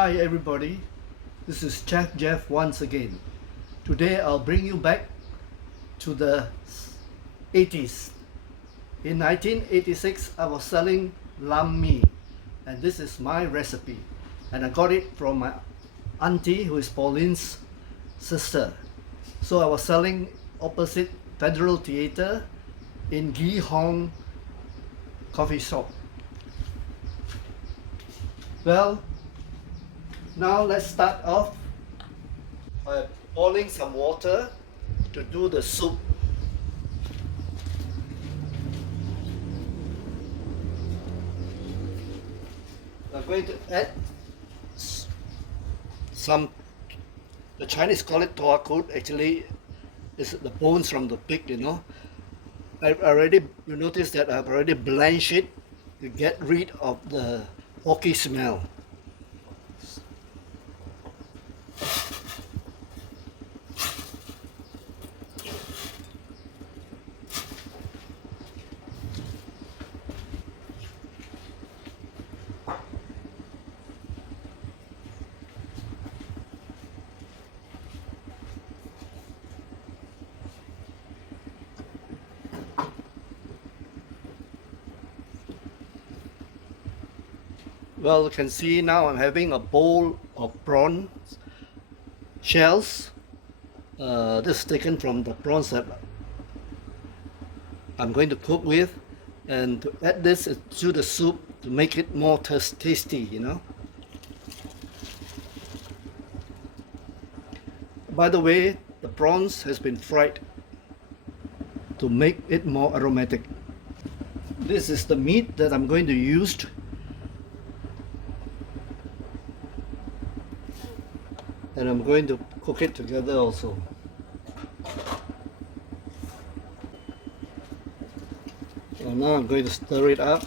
Hi everybody, this is Chef Jeff once again. Today I'll bring you back to the 80s. In 1986 I was selling lam mee, and this is my recipe, and I got it from my auntie, who is Pauline's sister. So I was selling opposite Federal Theatre in Gi Hong coffee shop. Well, now let's start off by boiling some water to do the soup. We're going to add some, the Chinese call it toa kut, actually is the bones from the pig, you notice that I've already blanched it to get rid of the porky smell. Well, you can see now I'm having a bowl of prawn shells. This is taken from the prawns that I'm going to cook with, and to add this to the soup to make it more tasty. By the way, the prawns has been fried to make it more aromatic. This is the meat that I'm going to use, and I'm going to cook it together also. So now I'm going to stir it up.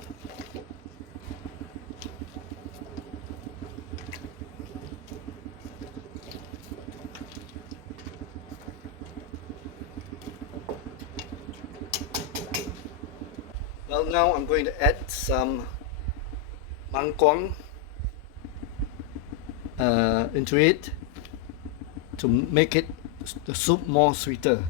Well, now I'm going to add some mangkwang into it to make it the soup more sweeter.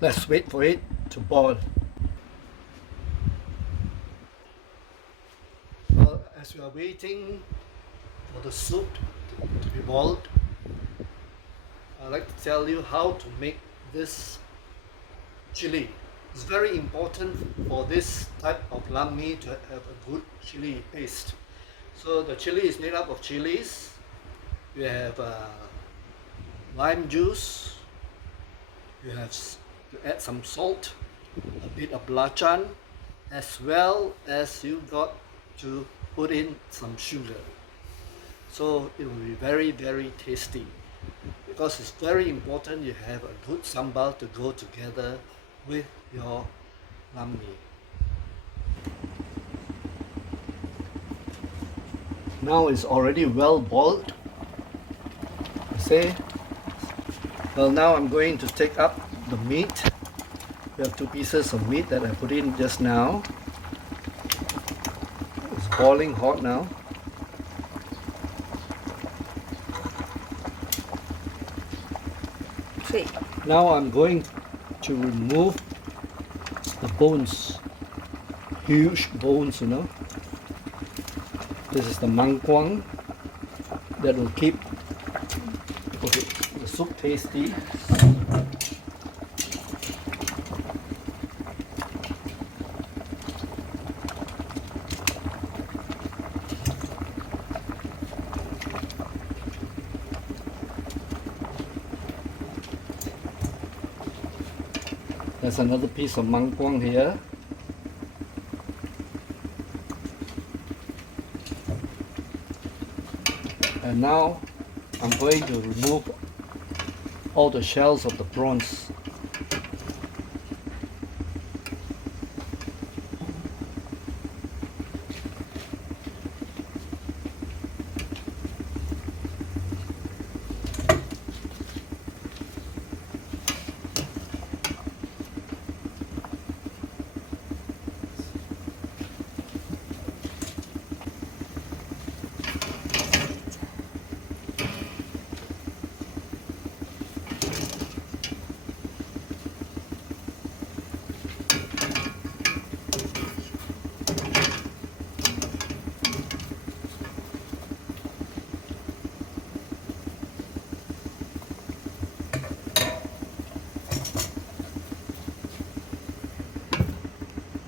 Let's wait for it to boil. Well, as we are waiting for the soup to be boiled, I'd like to tell you how to make this chili. It's very important for this type of lam mee to have a good chili paste. So the chili is made up of chilies. You have lime juice. You have to add some salt, a bit of belacan, as well as you got to put in some sugar. So it will be very, very tasty, because it's very important you have a good sambal to go together with your lam mee. Now it's already well boiled. See? Well, now I'm going to take up the meat. We have 2 pieces of meat that I put in just now. It's boiling hot now. Okay. Now I'm going to remove the bones, huge bones, This is the mangkwang that will keep the soup tasty. There's another piece of mangkwang here. And now I'm going to remove all the shells of the prawns.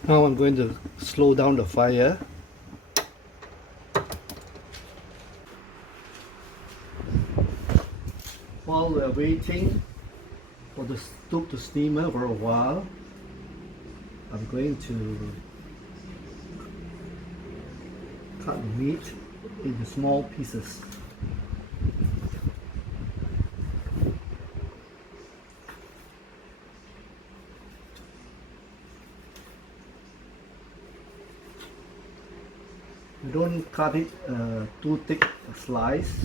Now I'm going to slow down the fire. While we're waiting for the soup to steam for a while, I'm going to cut the meat into small pieces. You don't cut it too thick a slice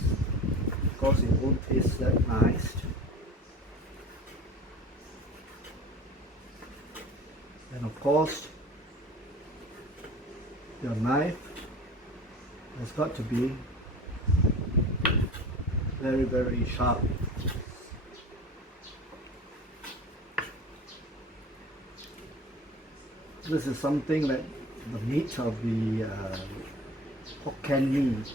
because it won't taste that nice. And of course, your knife has got to be very, very sharp. This is something that the meat of the pork can use.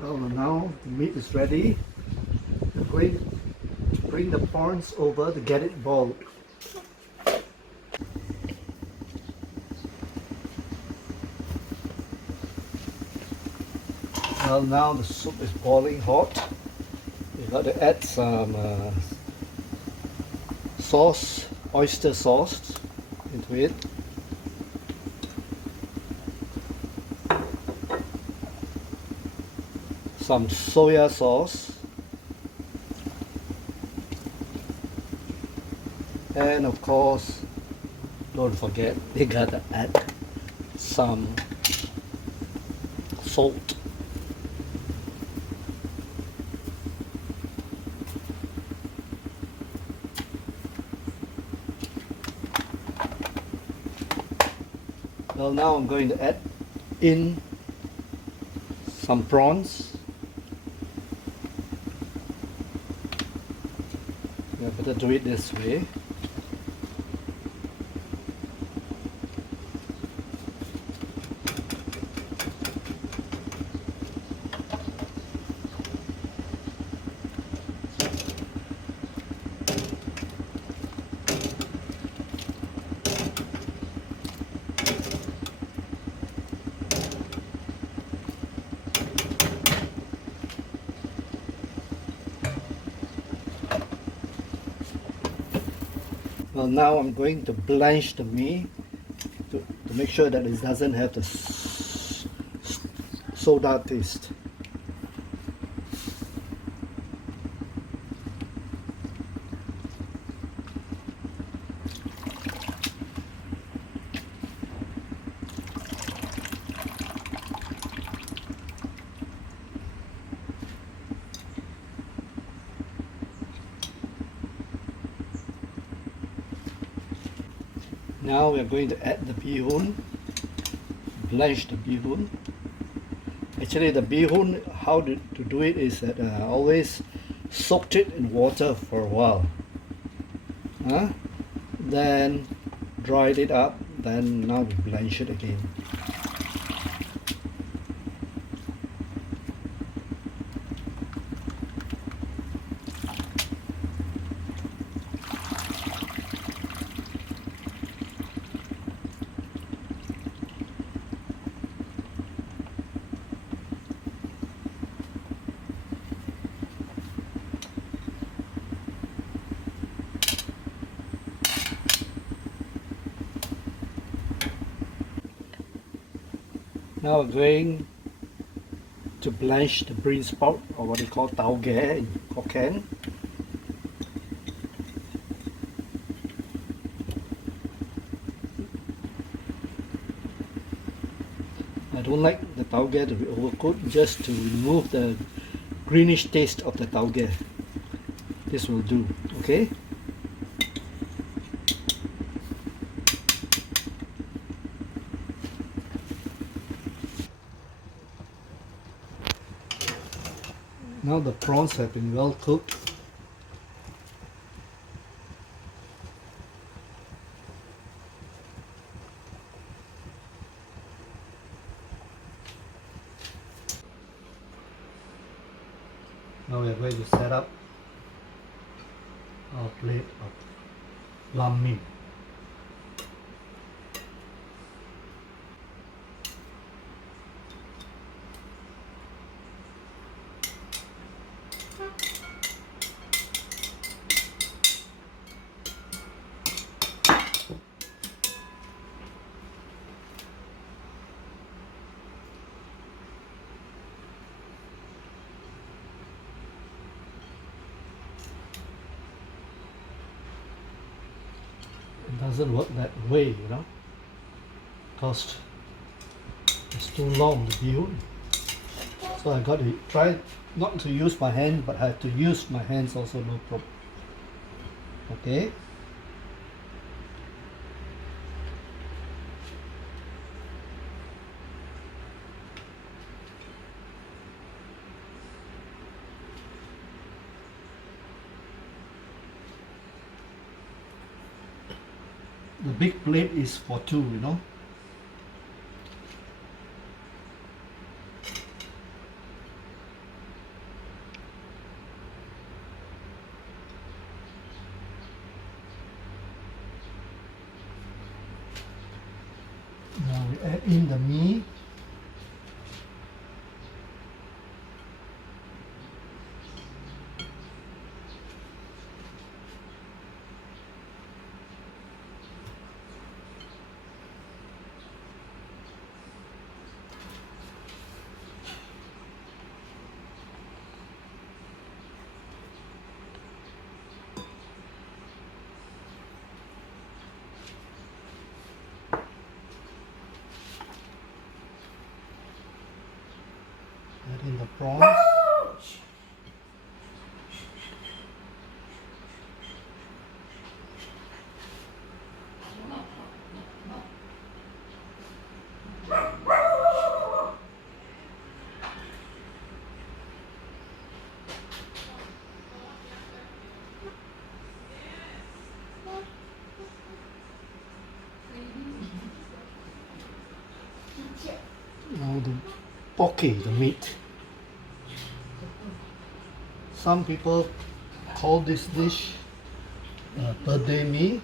So now the meat is ready. I'm going to bring the prawns over to get it boiled. Well, now the soup is boiling hot. You got to add some sauce, oyster sauce into it. Some soya sauce, and of course, don't forget, you gotta add some salt. Well, now I'm going to add in some prawns. I better do it this way. Well, now I'm going to blanch the meat to make sure that it doesn't have the soda taste. Now we are going to add the bihun, blanch the bihun. Actually, the bihun, how to do it is that always soaked it in water for a while. Then dried it up, then now we blanch it again. Now we're going to blanch the bean sprout, or what they call tauge in Hokkien. I don't like the tauge to be overcooked, just to remove the greenish taste of the tauge. This will do, okay? Now the prawns have been well cooked. Now we are going to set up our plate of lam mi. It doesn't work that way, you know, because it's too long to build. So I got to try not to use my hands, but I have to use my hands also, no problem. Okay. The big plate is for two, you know. Now we add in the meat. Add in the prawns. Now the poke, the meat. Some people call this dish birthday meat.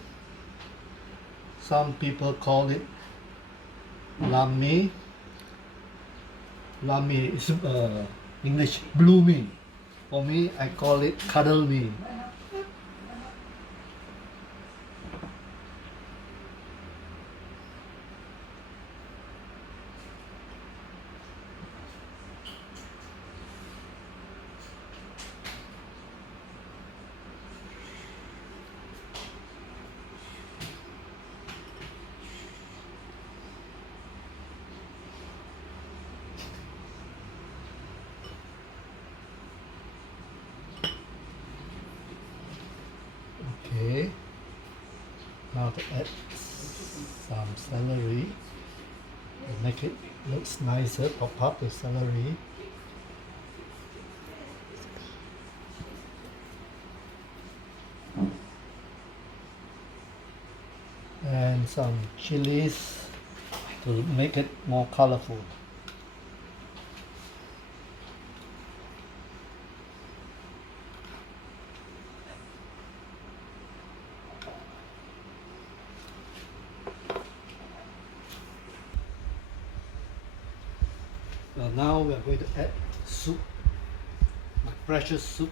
Some people call it lam mi. Lam mi is English blue meat. For me, I call it cuddle meat. Okay, now to add some celery to make it looks nicer. Pop up with celery. And some chilies to make it more colorful. Well, now we are going to add soup, my precious soup.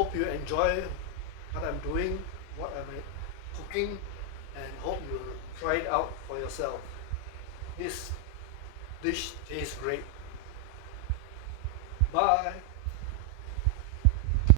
hope you enjoy what I'm doing, what I'm cooking, and hope you try it out for yourself. This dish tastes great.